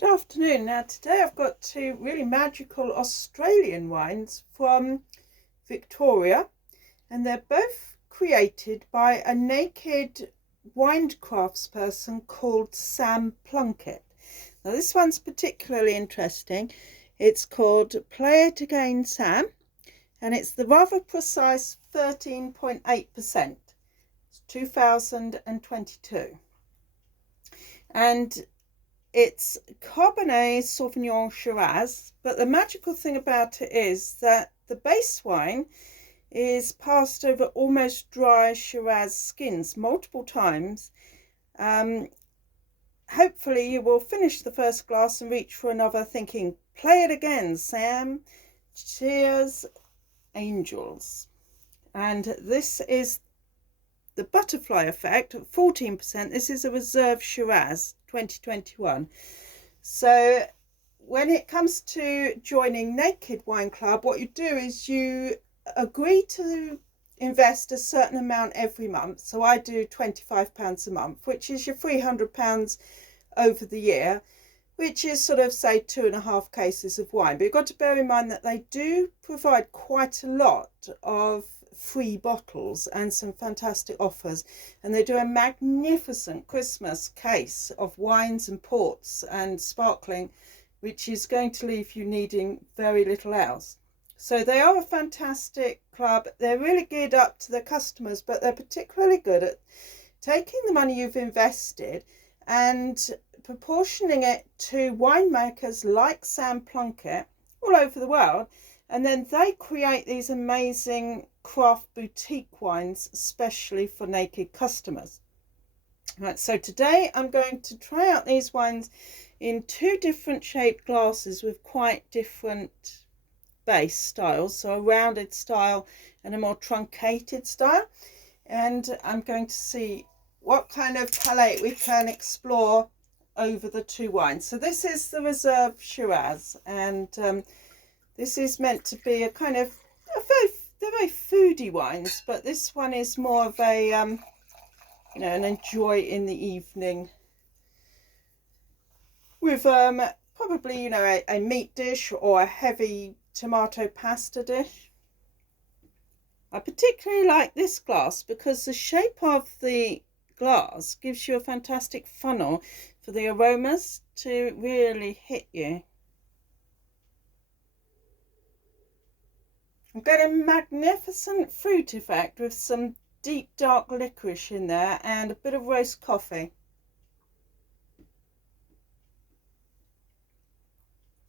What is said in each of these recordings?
Good afternoon. Now today I've got two really magical Australian wines from Victoria, and they're both created by a naked wine craftsperson called Sam Plunkett. Now this one's particularly interesting. It's called Play It Again Sam, and it's the rather precise 13.8%. It's 2022. And it's Cabernet Sauvignon Shiraz, but the magical thing about it is that the base wine is passed over almost dry Shiraz skins multiple times. Hopefully you will finish the first glass and reach for another thinking, play it again, Sam. Cheers, angels. And this is the butterfly effect at 14%. This is a reserve Shiraz 2021. So when it comes to joining Naked Wine Club, what you do is you agree to invest a certain amount every month. So I do £25 a month, which is your £300 over the year, which is sort of, say, 2.5 cases of wine. But you've got to bear in mind that they do provide quite a lot of free bottles and some fantastic offers, and they do a magnificent Christmas case of wines and ports and sparkling, which is going to leave you needing very little else. So they are a fantastic club. They're really geared up to their customers, but they're particularly good at taking the money you've invested and proportioning it to winemakers like Sam Plunkett all over the world, and then they create these amazing craft boutique wines especially for naked customers. Right, so today I'm going to try out these wines in two different shaped glasses with quite different base styles, so a rounded style and a more truncated style, and I'm going to see what kind of palate we can explore over the two wines. So this is the Reserve Shiraz, and this is meant to be a kind of they're very foodie wines, but this one is more of a an enjoy in the evening with probably a meat dish or a heavy tomato pasta dish. I particularly like this glass because the shape of the glass gives you a fantastic funnel for the aromas to really hit you. I'm getting a magnificent fruit effect with some deep dark licorice in there and a bit of roast coffee.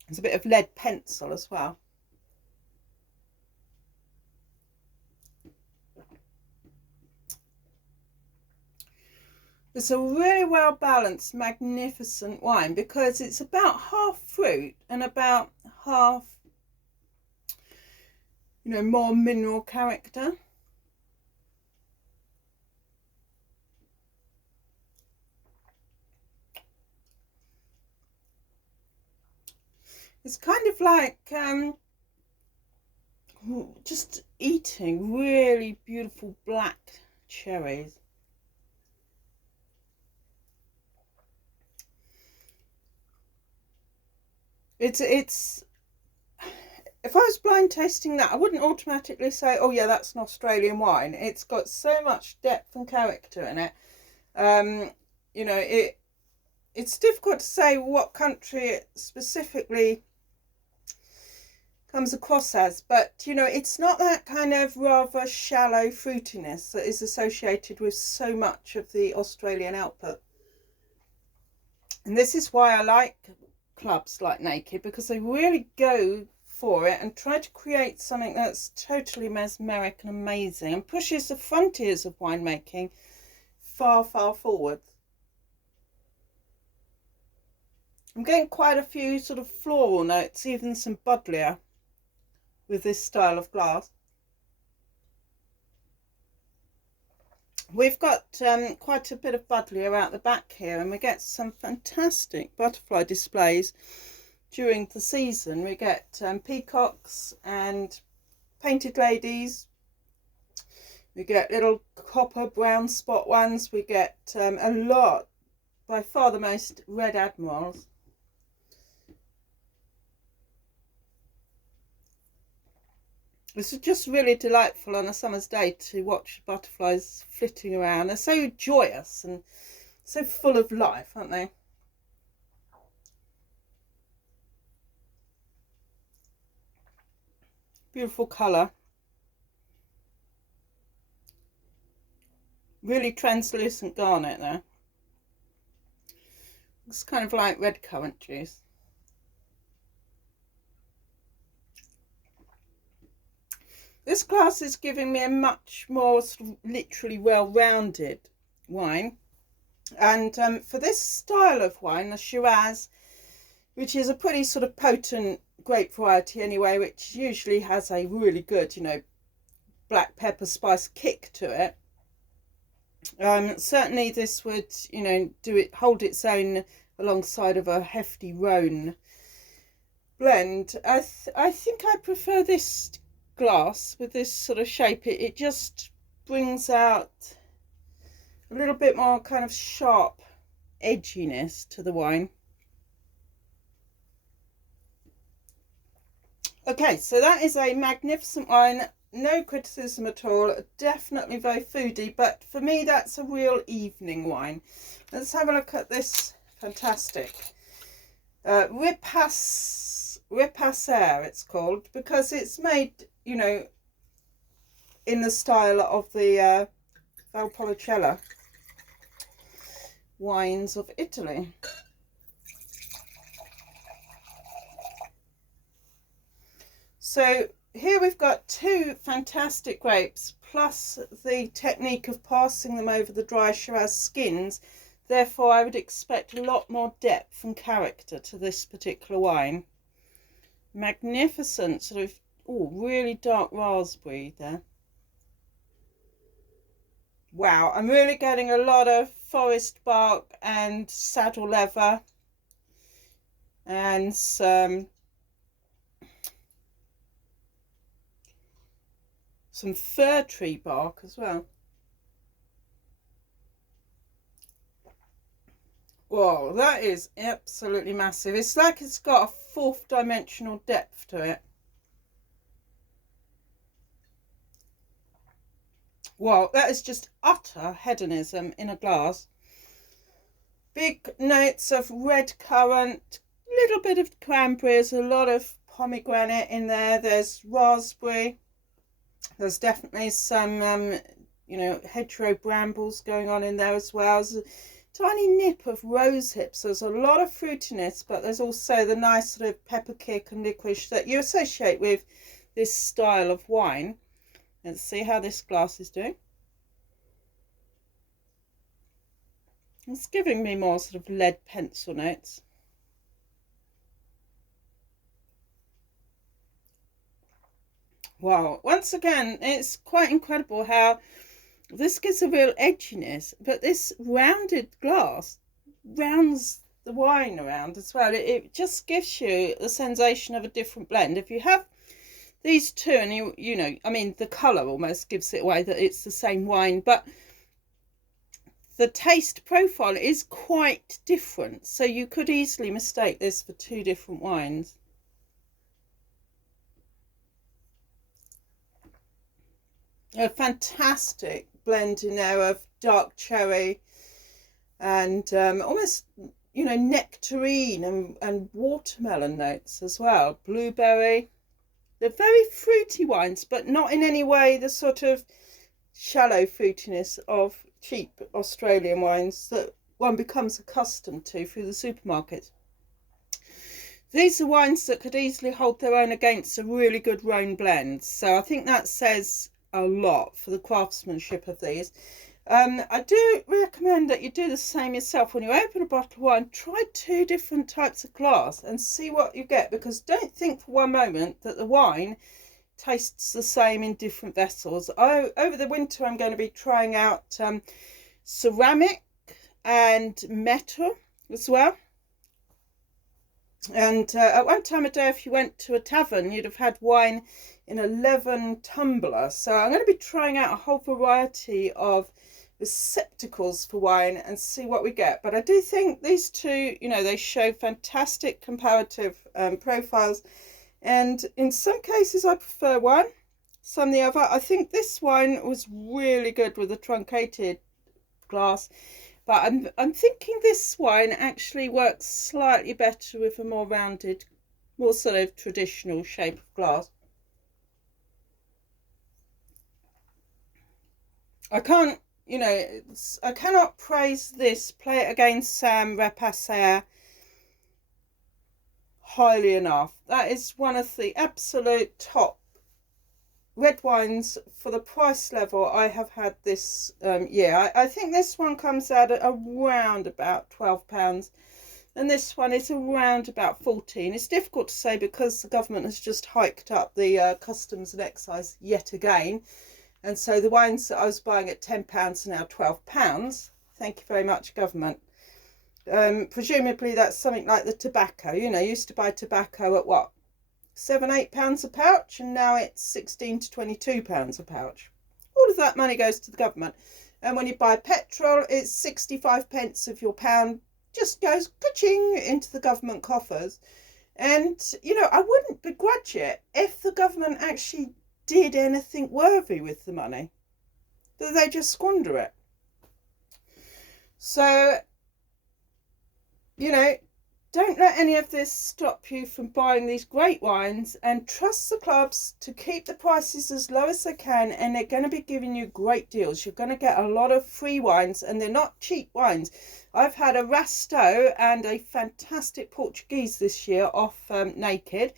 There's a bit of lead pencil as well. It's a really well balanced, magnificent wine because it's about half fruit and about half more mineral character. It's kind of like just eating really beautiful black cherries. It's if I was blind tasting that, I wouldn't automatically say, oh yeah, that's an Australian wine. It's got so much depth and character in it. It's difficult to say what country it specifically comes across as, but it's not that kind of rather shallow fruitiness that is associated with so much of the Australian output. And this is why I like clubs like Naked, because they really go for it and try to create something that's totally mesmeric and amazing and pushes the frontiers of winemaking far, far forward. I'm getting quite a few sort of floral notes, even some buddleia with this style of glass. We've got quite a bit of buddleia out the back here, and we get some fantastic butterfly displays during the season. We get peacocks and painted ladies. We get little copper brown spot ones. We get a lot, by far the most, red admirals. It's just really delightful on a summer's day to watch butterflies flitting around. They're so joyous and so full of life, aren't they? Beautiful colour. Really translucent garnet there. It's kind of like redcurrant juice. This glass is giving me a much more sort of literally well-rounded wine. And for this style of wine, the Shiraz, which is a pretty sort of potent grape variety anyway, which usually has a really good, you know, black pepper spice kick to it. Certainly this would, you know, hold its own alongside of a hefty Rhone blend. I think I prefer this glass with this sort of shape. It just brings out a little bit more kind of sharp edginess to the wine. Okay, so that is a magnificent wine. No criticism at all. Definitely very foodie, but for me that's a real evening wine. Let's have a look at this fantastic Ripassare it's called, because it's made, you know, in the style of the Valpolicella wines of Italy. So here we've got two fantastic grapes, plus the technique of passing them over the dry Shiraz skins. Therefore, I would expect a lot more depth and character to this particular wine. Magnificent, sort of, oh, really dark raspberry there. Wow, I'm really getting a lot of forest bark and saddle leather and some fir tree bark as well. Whoa, that is absolutely massive. It's like it's got a fourth dimensional depth to it. Wow, that is just utter hedonism in a glass. Big notes of red currant, a little bit of cranberry, there's a lot of pomegranate in there, there's raspberry, there's definitely some, you know, hedgerow brambles going on in there as well. There's a tiny nip of rose hips. There's a lot of fruitiness, but there's also the nice sort of pepper kick and licorice that you associate with this style of wine. Let's see how this glass is doing. It's giving me more sort of lead pencil notes. Wow, once again, it's quite incredible how this gives a real edginess, but this rounded glass rounds the wine around as well. It just gives you the sensation of a different blend. If you have these two, and you know, I mean, the colour almost gives it away that it's the same wine, but the taste profile is quite different. So you could easily mistake this for two different wines. A fantastic blend in there of dark cherry and almost, you know, nectarine and watermelon notes as well. Blueberry. They're very fruity wines, but not in any way the sort of shallow fruitiness of cheap Australian wines that one becomes accustomed to through the supermarkets. These are wines that could easily hold their own against a really good Rhone blend. So I think that says a lot for the craftsmanship of these. I do recommend that you do the same yourself. When you open a bottle of wine, try two different types of glass and see what you get, because don't think for one moment that the wine tastes the same in different vessels. Over the winter I'm going to be trying out ceramic and metal as well. And at one time of day, if you went to a tavern, you'd have had wine in a leathern tumbler. So I'm going to be trying out a whole variety of receptacles for wine and see what we get. But I do think these two, you know, they show fantastic comparative profiles. And in some cases I prefer one, some of the other. I think this wine was really good with a truncated glass, but I'm thinking this wine actually works slightly better with a more rounded, more sort of traditional shape of glass. I can't, you know, I cannot praise this Play It Again Sam Ripassare highly enough. That is one of the absolute top red wines for the price level I have had this year. I think this one comes out at around about £12, and this one is around about 14. It's difficult to say because the government has just hiked up the customs and excise yet again, and so the wines that I was buying at £10 are now £12. Thank you very much, government. Presumably that's something like the tobacco. You know, used to buy tobacco at what, £7-8 a pouch, and now it's £16 to £22 a pouch. All of that money goes to the government, and when you buy petrol, it's 65 pence of your pound just goes ka-ching into the government coffers. And you know, I wouldn't begrudge it if the government actually did anything worthy with the money, that they just squander it. So, you know, don't let any of this stop you from buying these great wines, and trust the clubs to keep the prices as low as they can, and they're going to be giving you great deals. You're going to get a lot of free wines, and they're not cheap wines. I've had a Rasto and a fantastic Portuguese this year off Naked,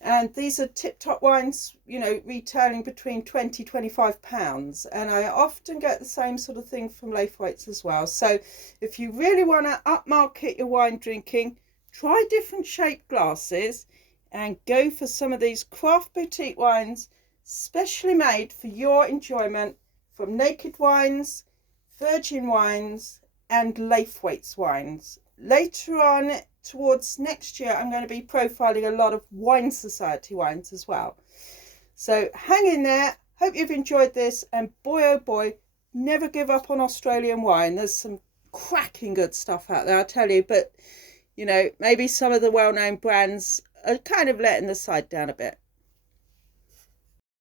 and these are tip-top wines, you know, retailing between £20-25, and I often get the same sort of thing from Laithwaites as well. So if you really want to upmarket your wine drinking, try different shaped glasses and go for some of these craft boutique wines specially made for your enjoyment from Naked Wines, Virgin Wines and Laithwaites wines. Later on towards next year, I'm going to be profiling a lot of Wine Society wines as well. So hang in there. Hope you've enjoyed this, and boy oh boy, never give up on Australian wine. There's some cracking good stuff out there, I tell you, but you know, maybe some of the well-known brands are kind of letting the side down a bit.